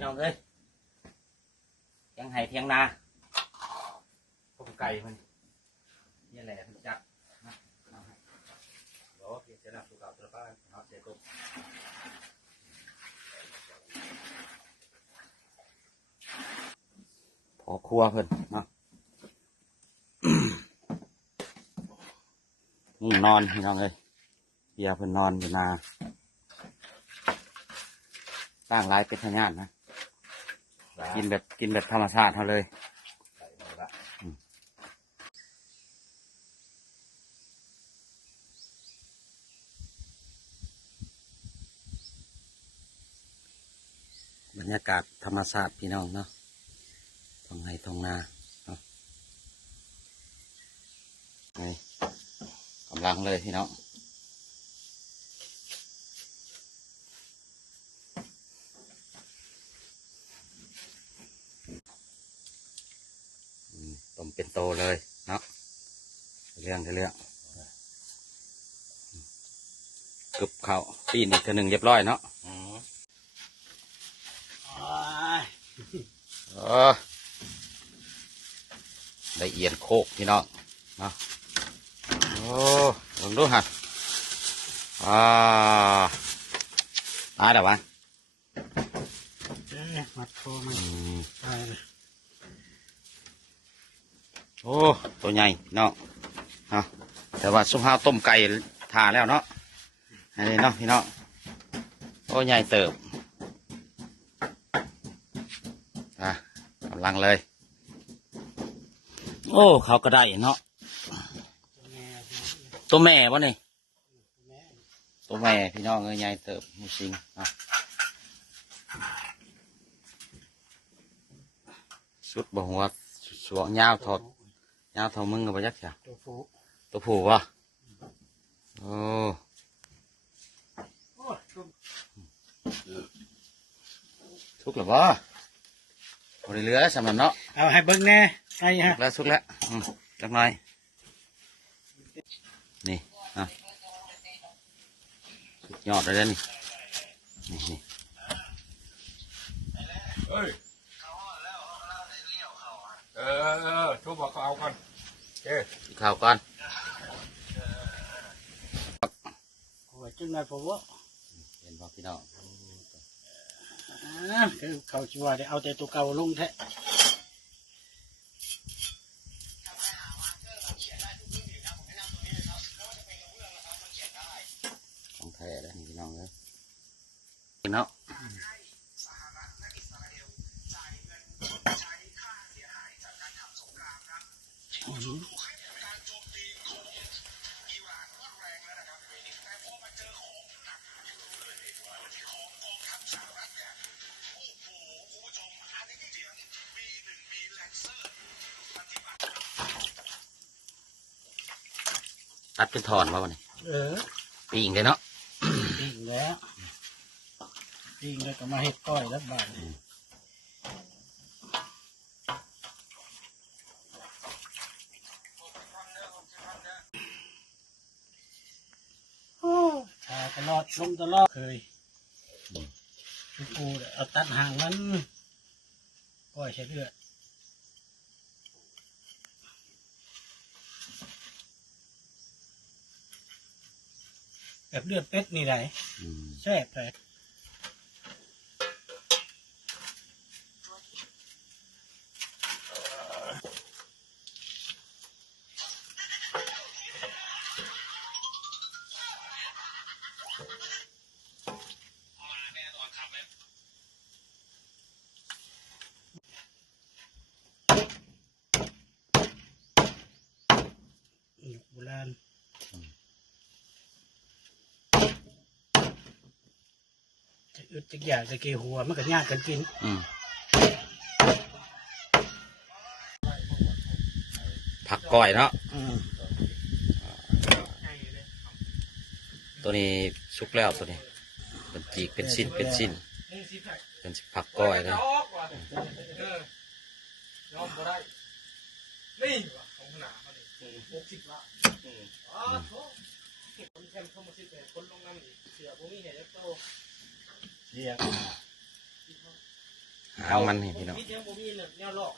พี่น้องเอ้ยเทียงไห่เทียงนาต้มไก่มันนี่แหละมันจักนะเดี๋ยวเพียงจะนำสู่ข่าวตัวบ้านเนาะเสร็จปุ๊บพอครัวเพิ่นเนาะ นี่นอนพี่น้องเอ้ยเบียร์เพิ่นนอนอยู่นาสร้างร้ายเป็นทายาทนะกินแบบธรรมชาติเขาเลยบรรยากาศธรรมชาติพี่น้องเนาะท้องไร่ท้องนาเนาะนี่กำลังเลยพี่น้องต้มเป็นโตเลยเนาะเรื่องกึบเข้าปีนอีกตัวหนึ่งเรียบร้อยเนาะได้เอียนโคกพี่น้องเนาะโอ้ลองดูฮะตายแล้ววะมัดคอมันตายเลยโอ้ตัวใหญ่เนาะแต่ว่าซุปข้าวต้มไก่ทาแล้วเนาะอันนี้เนาะพี่น้องโอ้ใหญ่เติบกำลังเลยโอ้เขาก็ได้เนาะตัวแม่วะนี่ตัวแม่พี่น้องใหญ่เติบมูซิงสุดบ่หัวสวงยาวถอดยาวเท่ามึงกับยักษ์จ้ะตัวผู้วะโอ้สุกหรือวะพอได้เรือแล้วสำหรับเนาะเอาให้เบิ้งแน่ไอ้ฮะสุกแล้วจักหน่อยนี่สุดยอดเลยนี่ทุบบอกเขาเอาก่อนข้าวก่อนโอ้ยจังไงผมว่าเห็นบ่พี่น้องคือเขาชัวร์เอาแต่ตัวเก่าลงแท้ของแท้เลยพี่น้องเลยเนาะตัดเป็นถอนวะวันนี้ปีงเลยเนาะปีงแล้วก็มาเห็ดก้อยแล้วบาดตลอดลมตลอดเคยกูเอาตัดห่างมันก้อยใช้เลือดแบบเลือดเป็ดนี่ไรแซ่บเลยโบราณจะอึดจะอยากจะเกหัวมันก็ยากกันกินผักก้อยเนาะตัวนี้สุกแล้วตัวนี้เป็นจีกเป็นชิ้นเป็นผักก้อยเลยนี่ของขนาดมัน60 ละคนแคมป์เข้ามา10คนลงน้ำเสือพวกนี้เห็นแล้วโตเรียก หางมันนี่พี่น้อง คิดยังบ่มีเนี่ยแนวลอก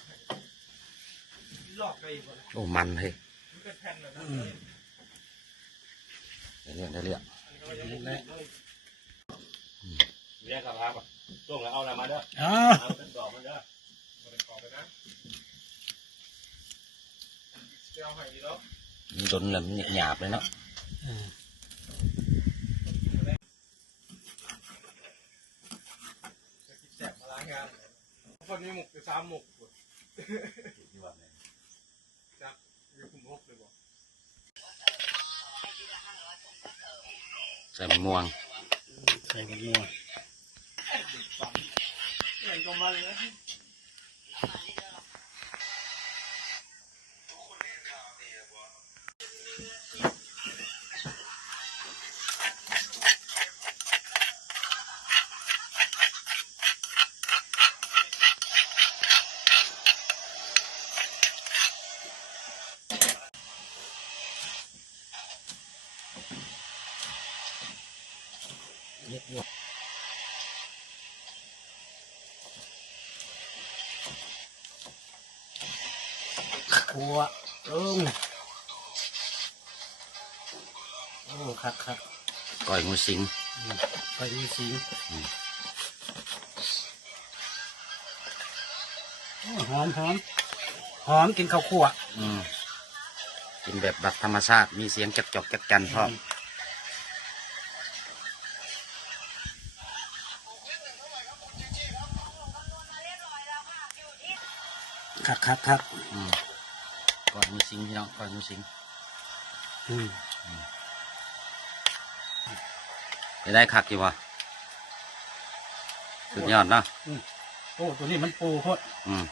ลอกไปอีกคน โอ้มันเฮ้ย มันเป็นแผ่นเลยนะ ได้เรื่อง เรียกกับพาป่ะช่วงแล้วเอาอะไรมาเด้อ อ้า เอาเป็นดอกมาเด้อ มันเป็นกรอบไปนะเจ้าให้ดีแล้ว มันโดนเลยมันหยาบเลยเนาะ แสบมาล้างงานคนนี้หมกคือ3 หมกจักอยู่คุม6เลยบอก ใส่มะม่วง ใส่กระมัว เห็นก็มาเลยนะ ขัวโอ้คัก ก้อยงูสิง ไปมีสิงโอ้หอมกินข้าวคั่ว กินแบบธรรมชาติมีเสียงจักจอกจักกันพร้อม คัก ก้อยงูสิงพี่น้องก้อยงูสิงได้คักอยู่วะสุดยอดเนาะ โอ้ตัวนี้มันปูโคตร อืม